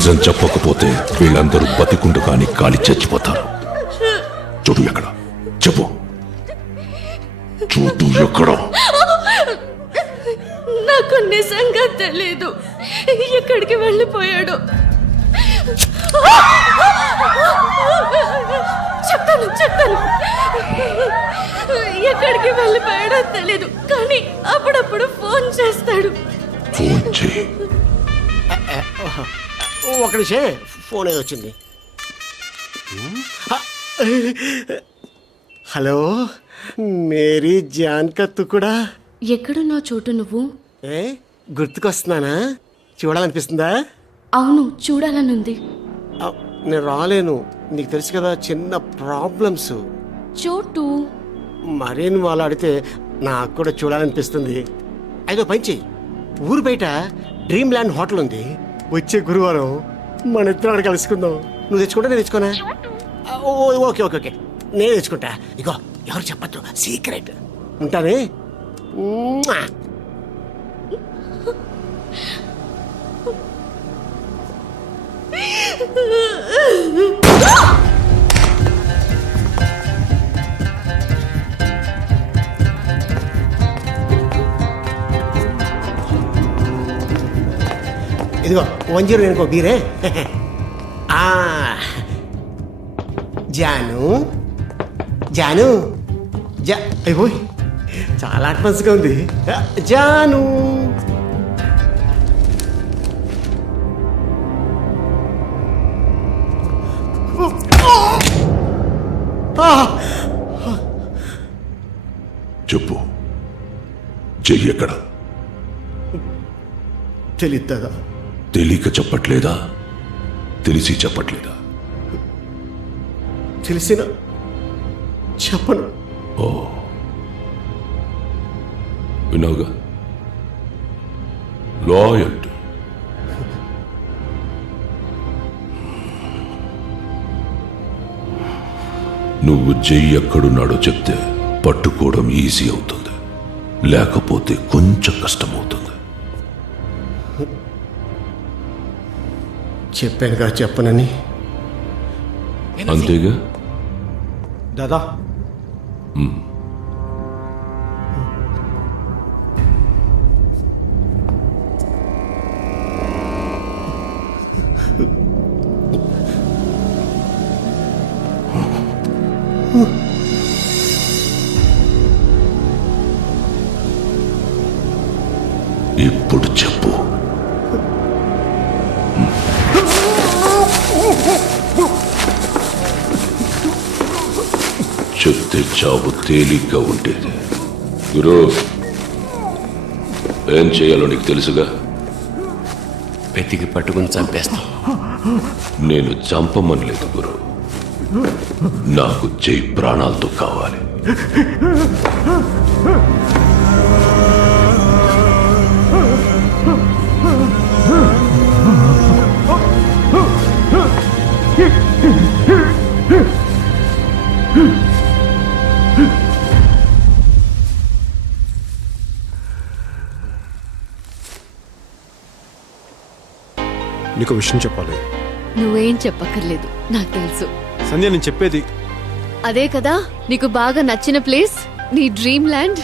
నిజం చెప్పకపోతే వీళ్ళందరూ బతికుండు కానీ కాలి చచ్చిపోతారు. చూడు ఎక్కడ, చెప్పు. చూడు ఎక్కడ. నాకు నిజంగా తెలీదు ఎక్కడికి వెళ్ళిపోయాడు. చెప్తాను ఎక్కడికి వెళ్ళిపోయాడో తెలీదు, కానీ అప్పుడప్పుడు ఫోన్ చేస్తాడు. ఫోన్ చేయి. ఒక నిమిషం, ఫోన్ ఏదో వచ్చింది. హలో, మేరీ జాన్ కా తుకుడా. ఎక్కడున్నావు చోటు నువ్వు? ఏ గుర్తుకొస్తున్నానా? చూడాలనిపిస్తుందా? అవును, చూడాలనుంది. నేను రాలేను, నీకు తెలుసు కదా, చిన్న ప్రాబ్లమ్స్. చోటు మరే నువ్వు అలా అడిగితే నాకు కూడా చూడాలనిపిస్తుంది. అయితే పని చెయ్యి, ఊరు బయట డ్రీమ్ ల్యాండ్ హోటల్ ఉంది, వచ్చే గురువారం మన ఇద్దరు అక్కడ కలుసుకుందాం. నువ్వు తెచ్చుకుంటా, నేను తెచ్చుకోనా? ఓకే ఓకే ఓకే, నేను తెచ్చుకుంటా. ఇగో ఎవరు చెప్పద్దు, సీక్రెట్. ఉంటానే. ఇదిగో 10 అనుకో బీరే. జాను జాను అయిపోయి చాలా అడ్వాన్స్గా ఉంది. జాను చెప్పు, చెయ్యి ఎక్కడ. తెలియదా? తెలియక చెప్పట్లేదా, తెలిసి చెప్పట్లేదా? తెలిసిన చెప్పను. ఓ, విన్నావుగా, లాయల్టీ. నువ్వు చెయ్యి ఎక్కడున్నాడో చెప్తే పట్టుకోవడం ఈజీ అవుతుంది, లేకపోతే కొంచెం కష్టమవుతుంది. చెప్పానుగా చెప్పనని. అంతేగా దాదా. ఇప్పుడు చెప్పు. చెప్తే చావు తేలిగ్గా ఉండేది. గురు, ఏం చేయాలో నీకు తెలుసుగా. వెతికి పట్టుకుని చంపేస్తాం. నేను చంపమనలేదు గురు, నాకు జై ప్రాణాలతో కావాలి. నీకు విషయం చెప్పాలి. నువ్వేం చెప్పక్కర్లేదు, నాకు తెలుసు. సంధ్య, నేను చెప్పేది అదే కదా నీకు బాగా నచ్చిన ప్లేస్, నీ డ్రీమ్ ల్యాండ్.